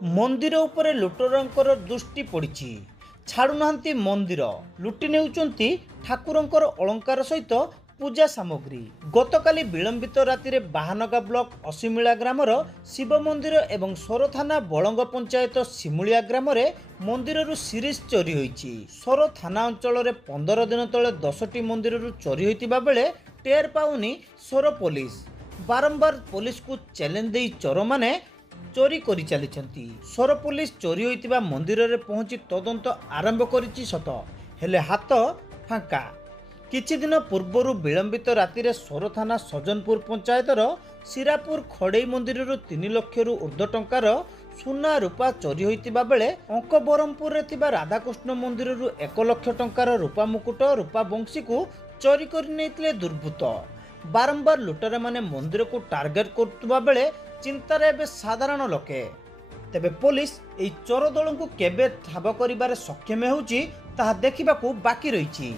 मंदिर उपरे लुटरंकर दृष्टि पड़ी छाड़ुनाहांती मंदिर लुटि नेउचंती ठाकुरंकर अलंकार सहित पूजा सामग्री। गतकाली विलंबित राति रे बाहानगा ब्लॉक असीमिला ग्रामर शिव मंदिर एवं सोर थाना बलंग पंचायत सिमुलिया ग्राम रे मंदिर सीरीज चोरी होईची। सोर थाना अंचल रे 15 दिन तले 10टी मंदिर चोरी होइतिबा बेले टेर पाउनी सोर पुलिस। बारंबार पुलिस को चैलेंज दे चोर माने चोरी करि चलिछंती। सोर पुलिस चोरी होइतिबा मंदिर रे पहुंची तदंत आरंभ करिछि सत, हेले हाथ फांका। किछि दिन पूर्वरु विलंबित राति रे सोर थाना सजनपुर पंचायतर सिरापुर खड़ेई मंदिर 3 लाख रु ऊर्ध्व टंकार सुना रूपा चोरी होइतिबा बेले अंक बरमपुर रे थिबा राधाकृष्ण मंदिर 1 लाख टंकार रूपा मुकुट रूपा बंशी को चोरी करि नेइतिले दुर्बृत्त। बारंबार लुटेरा माने मंदिर को टार्गेट करतुबा बेले चिंतार एवं साधारण लोके। तेबे पुलिस एई चोर दल को केबे ठाब करिबारे सक्षम होउची ताहा देखिबाकू बाकी रहिछि।